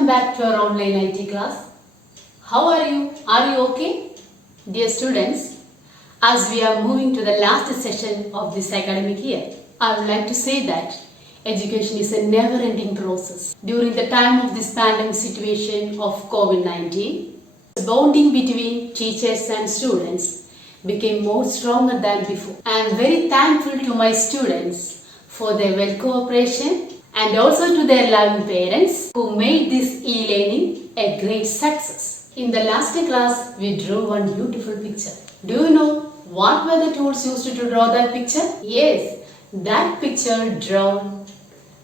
welcome back to our online IT class. How are you? Are you okay? Dear students, as we are moving to the last session of this academic year, I would like to say that education is a never-ending process. During the time of this pandemic situation of COVID-19, the bonding between teachers and students became more stronger than before. I am very thankful to my students for their well cooperation and also to their loving parents who made this e-learning a great success. In the last class, we drew one beautiful picture. Do you know what were the tools used to draw that picture? Yes, that picture drawn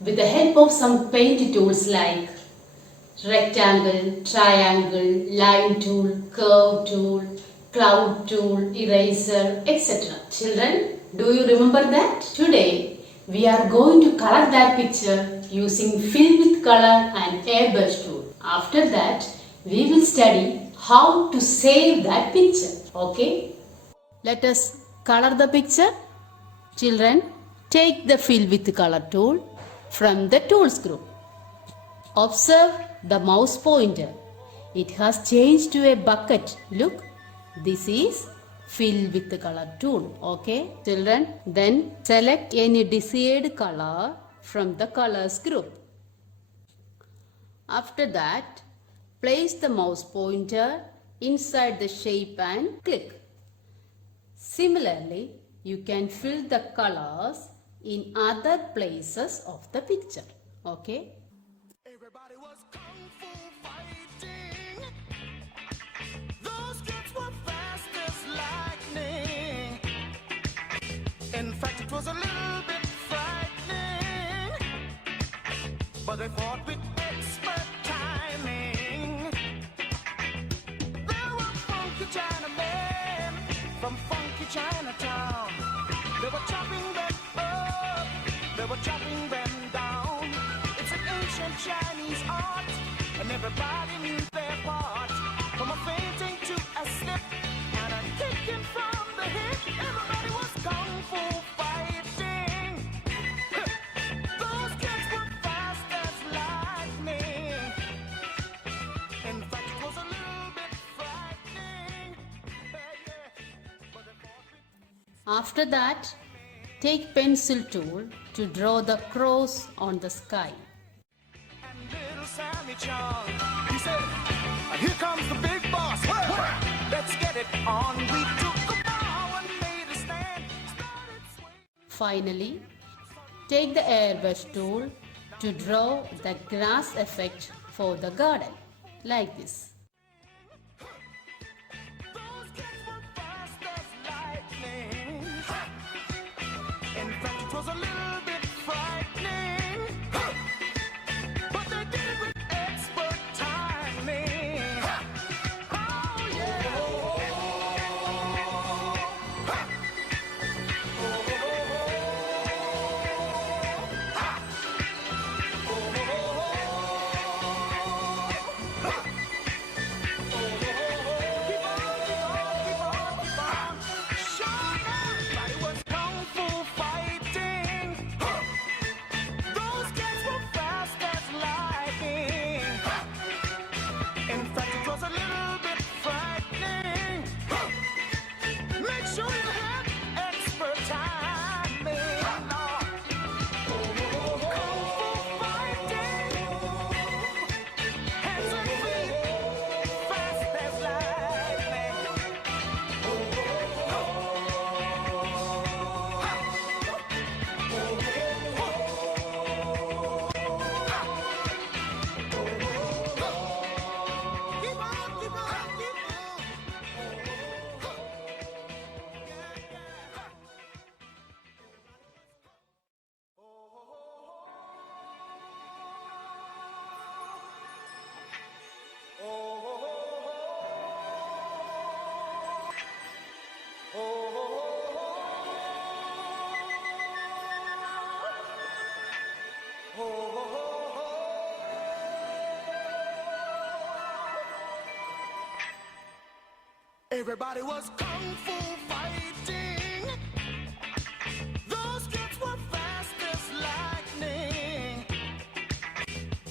with the help of some paint tools like rectangle, triangle, line tool, curve tool, cloud tool, eraser, etc. Children, do you remember that? Today, we are going to color that picture using fill with color and airbrush tool. After that, we will study how to save that picture. Okay? Let us color the picture. Children, take the fill with color tool from the tools group. Observe the mouse pointer. It has changed to a bucket. Look, this is fill with the color tool. Okay, children, then select any desired color from the colors group. After that, place the mouse pointer inside the shape and click. Similarly, you can fill the colors in other places of the picture. Okay. Everybody was kung fu fighting. Those kids were fast as lightning. In fact, it was a little bit frightening, but they fought with expert timing. There were funky Chinamen from funky Chinatown. They were chopping them up, they were chopping them down. It's an ancient Chinese art, and everybody knew their part. From a fainting to a slip, and a kicking from the hip. Everybody was kung fu fighting. Those kids were fast as lightning. In fact, it was a little bit frightening. But they fought with... After that, take pencil tool to draw the cross on the sky. And little Sammy Chung, he said, here comes the big boss. Let's get it on. We took a bow and made a stand. Started swinging. Finally, take the airbrush tool to draw the grass effect for the garden, like this. Those kids were fast as lightning. In fact, it was a little bit frightening, but they did it with expert timing. Oh yeah. Keep on. Sure, everybody was kung fu fighting. Those kids were fast as lightning. In fact, it was a little bit frightening. Make sure you have expert timing. Kung fu fighting. Hands and feet, fast as lightning. Keep on. Everybody was kung fu fighting. Those kids were fast as lightning.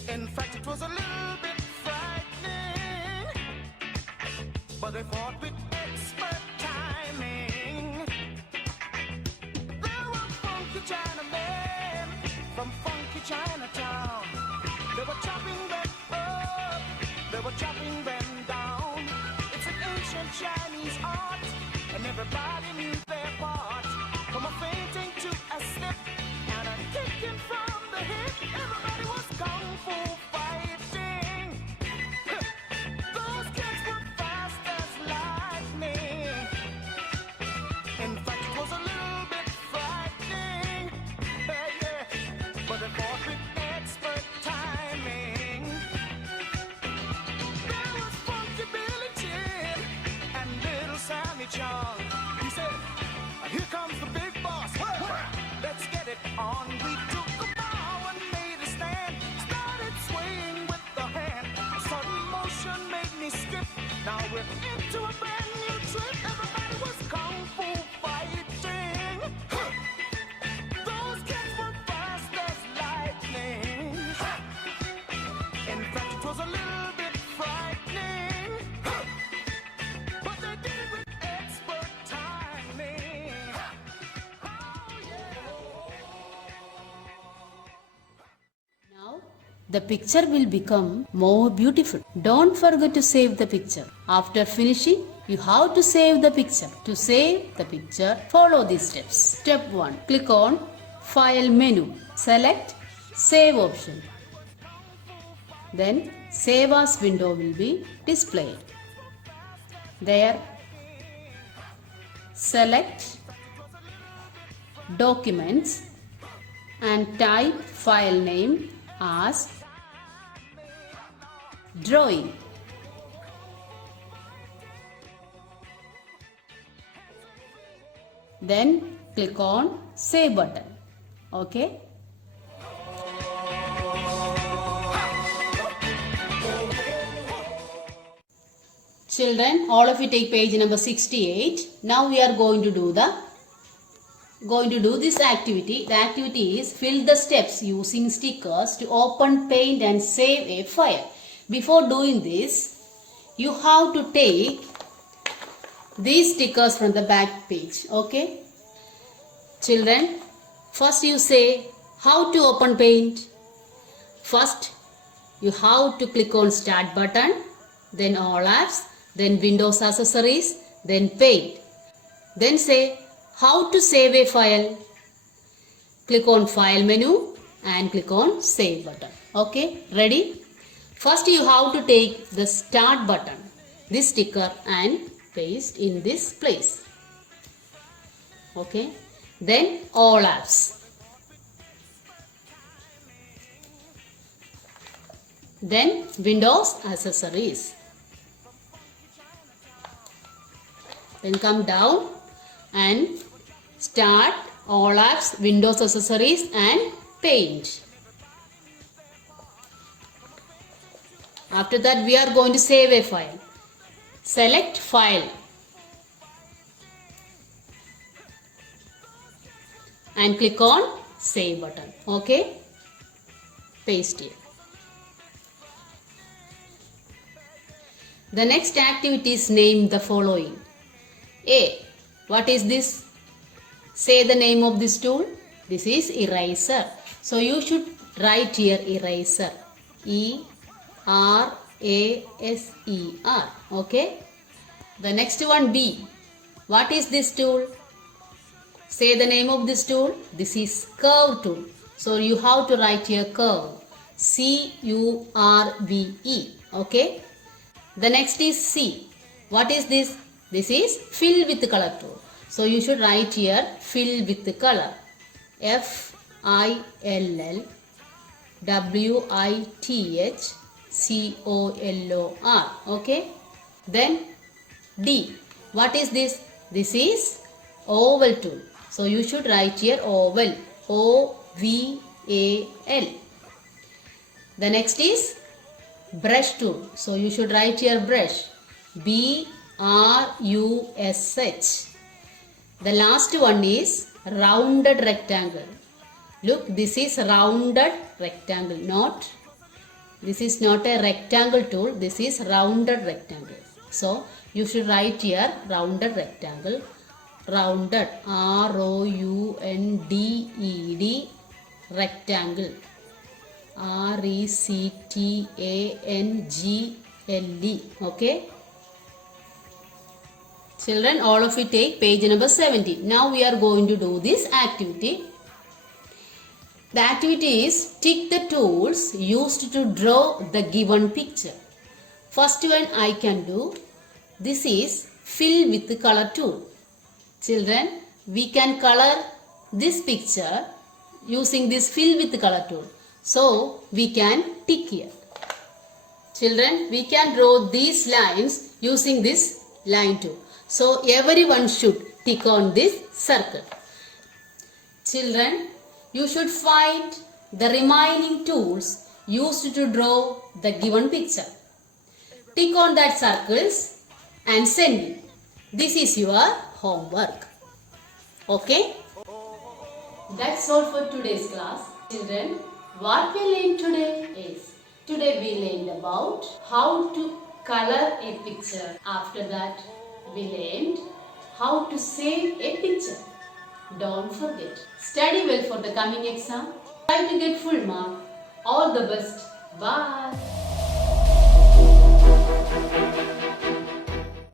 In fact, it was a little bit but they fought with expert timing. There were funky Chinamen from funky Chinatown. They were chopping them up, they were chopping them down. It's an ancient Chinese art, and everybody knew their part. From a fainting to a slip, and a kicking from the hip, everybody was kung fu fighting. Those kids were fast as lightning. In fact, it was a little bit frightening. Yeah. But they fought with expert timing. There was Funky Billy Chin and Little Sammy Chung. He said, here comes the big boss. Let's get it on. We took a bow and made a stand. Started swaying with the hand. A sudden motion made me skip. Now we're into a brand new trip. Everybody was kung fu fighting. Those kids were fast as lightning. In fact, it was a little bit frightening. But they did it with expert timing. Oh, yeah. Now the picture will become more beautiful. Don't forget to save the picture. After finishing, you have to save the picture. To save the picture, follow these steps. Step 1. Click on File menu. Select Save option. Then Save As window will be displayed. There, select Documents and type file name as Drawing. Then click on Save button. Okay. Children, all of you take page number 68. Now we are going to do this activity. The activity is fill the steps using stickers to open, paint and save a file. Before doing this, you have to take these stickers from the back page. Okay. Children, first you say how to open paint. First, you have to click on Start button, then All Apps, then Windows Accessories, then Paint. Then say how to save a file. Click on File menu and click on Save button. Okay, ready? First you have to take the Start button, this sticker, and paste in this place. Okay, then All Apps. Then Windows Accessories. Then come down and Start, All Apps, Windows Accessories and Paint. After that we are going to save a file. Select File and click on Save button. Okay, paste here. The next activity is name the following. A. What is this? Say the name of this tool. This is eraser. So you should write here eraser. E-R-A-S-E-R. Okay. The next one, B. What is this tool? Say the name of this tool. This is curve tool. So you have to write here curve. C-U-R-V-E. Okay. The next is C. What is this? This is fill with color tool. So you should write here fill with color. F-I-L-L-W-I-T-H-C-O-L-O-R. Okay. Then D. What is this? This is oval tool. So you should write here oval. O-V-A-L. The next is brush tool. So you should write here brush. B-R-U-S-H. The last one is rounded rectangle. Look, this is rounded rectangle. This is not a rectangle tool. This is rounded rectangle. So you should write here rounded rectangle. Rounded, ROUNDED, rectangle, RECTANGLE. Okay. Children, all of you take page number 70. Now we are going to do this activity. The activity is tick the tools used to draw the given picture. First one I can do. This is fill with the color tool. Children, we can color this picture using this fill with the color tool. So we can tick here. Children, we can draw these lines using this line tool. So everyone should tick on this circle. Children, you should find the remaining tools used to draw the given picture. Tick on that circles and send me. This is your homework. Okay? That's all for today's class. Children, what we learned today is, today we learned about how to color a picture. After that, we learned how to save a picture. Don't forget, study well for the coming exam. Try to get full mark. All the best. Bye.